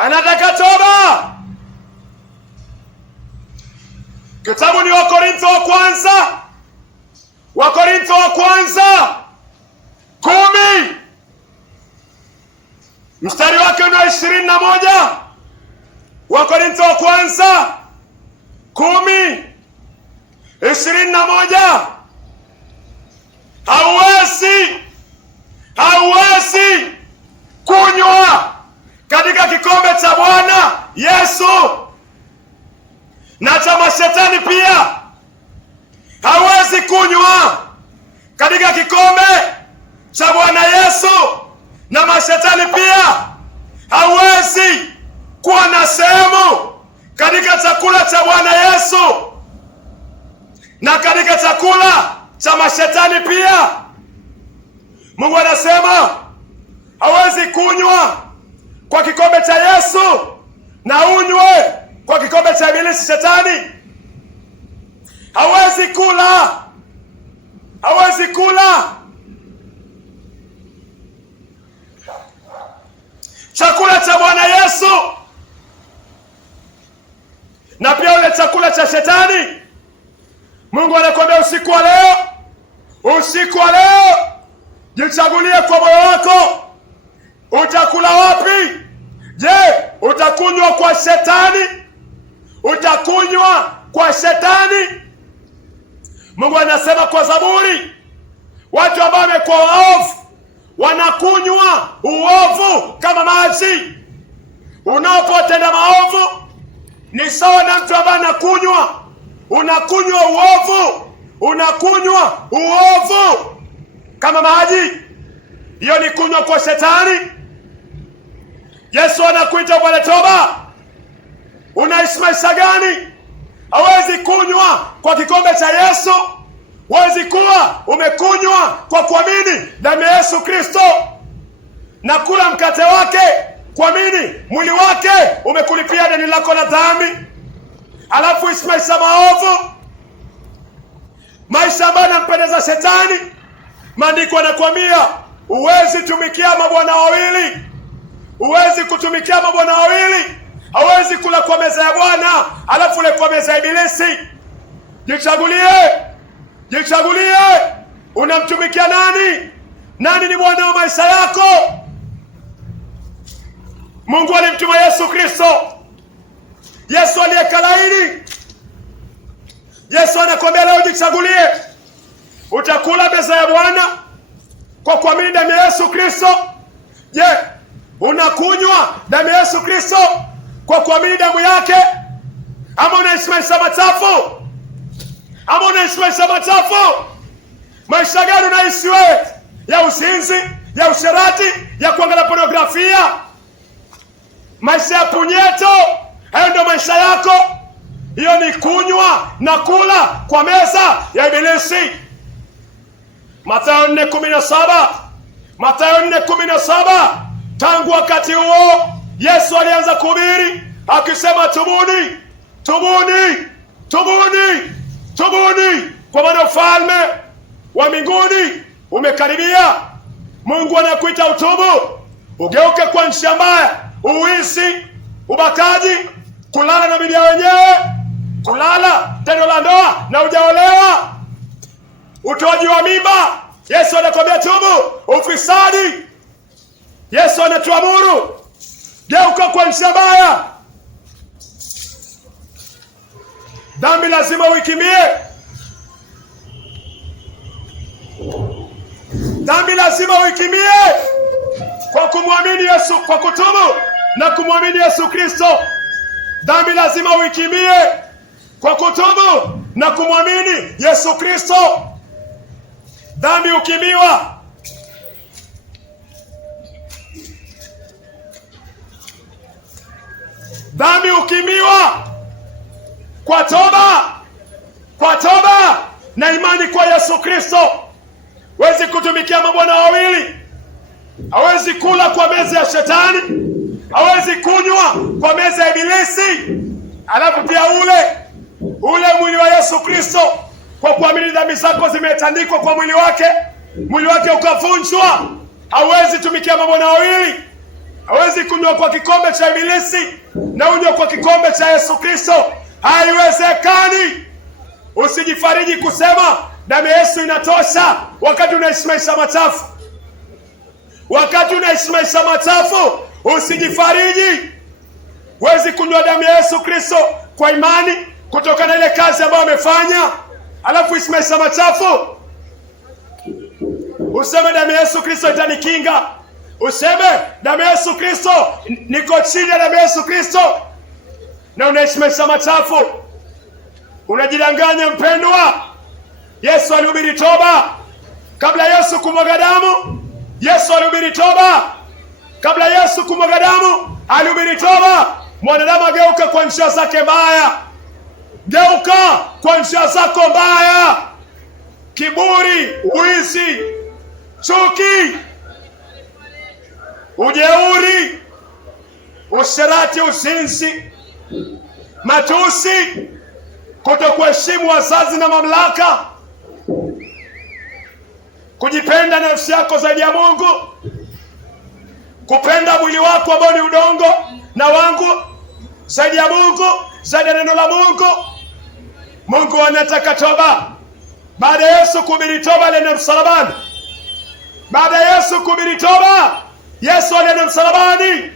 anataka toba. Kitabu ni Wakorintho wa kwanza 10 mstari wake ni 21. Wakorintho wa kwanza 10:21. Hauwezi kunywa katika kikombe cha Bwana Yesu na cha mashetani pia. Hauwezi kunywa katika kikombe cha Bwana Yesu na mashetani pia. Hauwezi kuwa na sehemu katika chakula cha Bwana Yesu na katika chakula cha mashetani pia. Mungu anasema hawezi kunywa kwa kikombe cha Yesu na unywe kwa kikombe cha ibilisi shetani. Hawezi kula chakula cha Bwana Yesu na pia ule chakula cha shetani. Mungu anakuambia usiku wa leo, jichagulie kwa moyo wako, utakula wapi? Je, utakunywa kwa shetani? Utakunywa kwa shetani? Mungu anasema kwa Zaburi, watu ambao wamekuwa waovu wanakunywa uovu kama maji. Unapotenda maovu ni sawa na mtu ambaye unakunywa uovu kama maji. Hiyo ni kunywa kwa shetani. Yesu anakuita kwa toba. Unaishi maisha gani? Hawezi kunywa kwa kikombe cha Yesu. Hawezi kuwa umekunywa kwa kuamini damu ya Yesu Kristo na kula mkate wake, kuamini mwili wake umekulipia deni lako la dhambi, alafu ishi maisha maovu, maisha ambayo yanampendeza shetani. Maandiko yanakuambia huwezi tumikia mabwana wawili. Huwezi kutumikia mabwana wawili. Hawezi kula kwa meza ya Bwana alafu ule kwa meza ya ibilisi. Jichagulie. Unamtumikia nani? Nani ni Bwana wa maisha yako? Mungu alimtuma Yesu Kristo. Yesu aliyekalaini. Yesu anakuambia leo jichagulie. Utakula meza ya Bwana kwa kuamini damu ya Yesu Kristo? Je, unakunywa damu ya Yesu Kristo kwa kuamini damu yake? Ama unaishi maisha machafu? Maisha gani unaishi wewe? Ya uzinzi, ya usherati, ya kuangalia pornografia, maisha ya punyeto? Hayo ndio maisha yako? Hiyo ni kunywa na kula kwa meza ya ibilisi. Mathayo 4:17. Tangu wakati huo Yesu alianza kuhubiri akisema, tubuni, kwa maana ufalme wa mbinguni umekaribia. Mungu anakuita utubu, ugeuke kwa njia mbaya, uwizi, ubakaji, kulala na bibi wenyewe, kulala tendo la ndoa na hujaolewa, utoaji wa mimba. Yesu anakwambia tubu. Ufisadi, Yesu anatuamuru geuka kwa njia mbaya. Dhambi lazima uikimbie. Kwa kumwamini Yesu, kwa kutubu na kumwamini Yesu Kristo. Dhambi lazima uikimbie kwa kutubu na kumwamini Yesu Kristo. Dhambi ukimiwa kwa toba na imani kwa Yesu Kristo. Hawezi kutumikia mabwana wawili. Hawezi kula kwa meza ya shetani, hawezi kunywa kwa meza ya ibilisi, alafu pia ule mwili wa Yesu Kristo kwa kuamini dhambi zako zimetandikwa kwa mwili wake ukavunjwa. Hawezi tumikia mabwana wawili. hawezi kunywa kwa kikombe cha ibilisi na unywe kwa kikombe cha Yesu Kristo. Haiwezekani. Usijifariji kusema damu ya Yesu inatosha wakati unaishi maisha machafu. Wakati unaishi maisha machafu, usijifariji. Huwezi kunywa damu ya Yesu Kristo kwa imani kutokana na ile kazi ambayo amefanya, alafu ishi maisha machafu. Useme damu ya Yesu Kristo itanikinga. Useme damu ya Yesu Kristo, niko chini ya damu ya Yesu Kristo, na unaishi maisha machafu. Unajidanganya mpendwa. Yesu alihubiri toba kabla Yesu kumwaga damu. Yesu alihubiri toba kabla Yesu kumwaga damu. Alihubiri toba. Mwanadamu ageuka kwa njia zake mbaya. Geuka kwa njia zako mbaya. Kiburi, uizi, chuki, ujeuri, usherati, uzinzi, matusi, kutokuheshimu wazazi na mamlaka, kujipenda nafsi yako zaidi ya Mungu, kupenda mwili wako ambao ni udongo na wangu zaidi ya Mungu, zaidi ya neno la Mungu. Mungu anataka toba. Baada ya Yesu kuhubiri toba, alienda msalabani. Baada ya Yesu kuhubiri toba, Yesu alienda msalabani.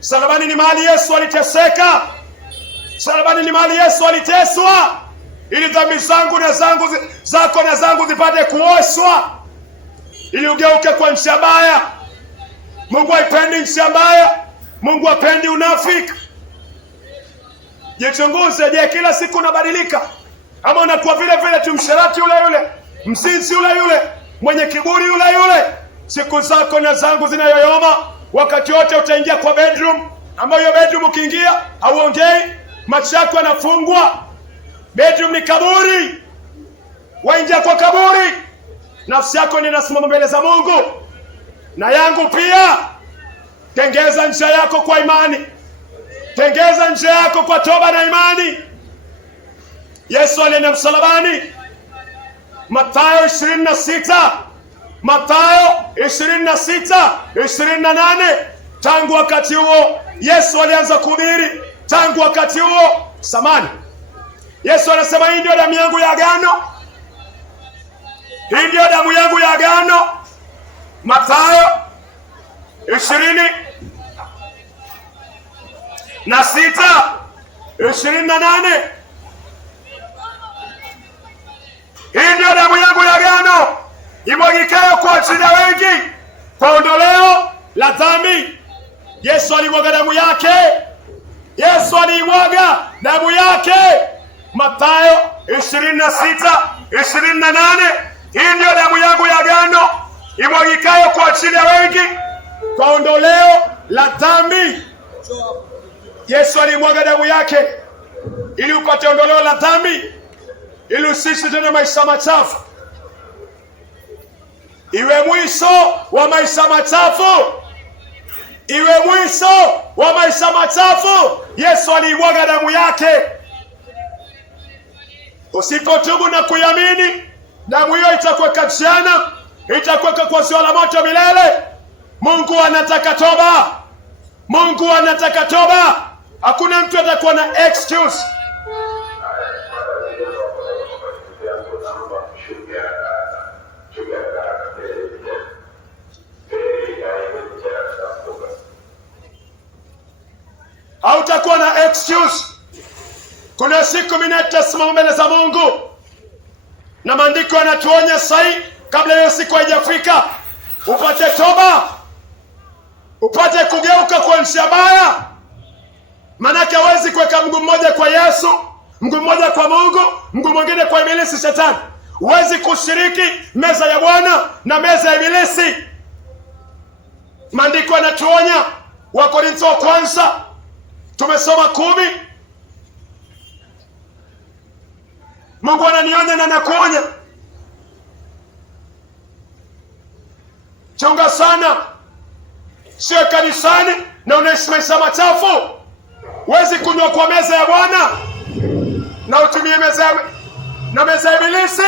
Msalabani ni mahali Yesu aliteseka. Msalabani ni mahali Yesu aliteswa ili dhambi zangu na zako na zangu zipate kuoshwa, ili ugeuke kwa njia mbaya. Mungu haipendi njia mbaya. Mungu hapendi unafiki. Jichunguze, je, kila siku unabadilika ama unakuwa vile vile tu, msherati yule yule, mzinzi yule yule, mwenye kiburi yule yule? Siku zako na zangu zinayoyoma. Wakati wote utaingia kwa bedroom, ambayo hiyo bedroom ukiingia hauongei, macho yako yanafungwa. Bedroom ni kaburi. Waingia kwa kaburi. Nafsi yako inasimama mbele za Mungu, na yangu pia. Tengeza njia yako kwa imani. Tengeza njia yako kwa toba na imani. Yesu alienda msalabani. Mathayo 26, Mathayo 26:28. Tangu wakati huo Yesu alianza kuhubiri. Tangu wakati huo Yesu anasema, hii ndio damu yangu ya agano. Hii ndio damu yangu ya agano. Mathayo 26:28. Hii ndio damu yangu ya agano, imwagikayo kwa ajili ya wengi kwa ondoleo la dhambi. Yesu alimwaga damu yake. Yesu alimwaga damu yake. Mathayo 26:28. Hii ndio damu yangu ya agano, imwagikayo kwa ajili ya wengi kwa ondoleo la dhambi. Yesu alimwaga damu yake ili upate ondoleo la dhambi, ili usiishi tena maisha machafu. Iwe mwisho wa maisha machafu. Iwe mwisho wa maisha machafu. Yesu alimwaga damu yake. Usipotubu na kuiamini, damu hiyo itakuweka jehanamu, itakuweka kwa ziwa la moto milele. Mungu anataka toba. Mungu anataka toba. Hakuna mtu atakuwa na excuse. Hautakuwa na excuse. Kuna siku mimi nitasimama mbele za Mungu, na maandiko yanatuonya sahi, kabla hiyo siku haijafika, upate toba, upate kugeuka kwa njia mbaya. Manake hawezi kuweka mguu mmoja kwa Yesu, mguu mmoja kwa Mungu, mguu mwingine kwa ibilisi shetani. Huwezi kushiriki meza ya Bwana na meza ya ibilisi. Maandiko yanatuonya. Wakorintho wa kwanza tumesoma 10. Mungu ananionya na nakuonya. Chunga sana. Sio kanisani na unaishi maisha machafu. Huwezi kunywa kwa meza ya Bwana na utumie meza ya ibilisi.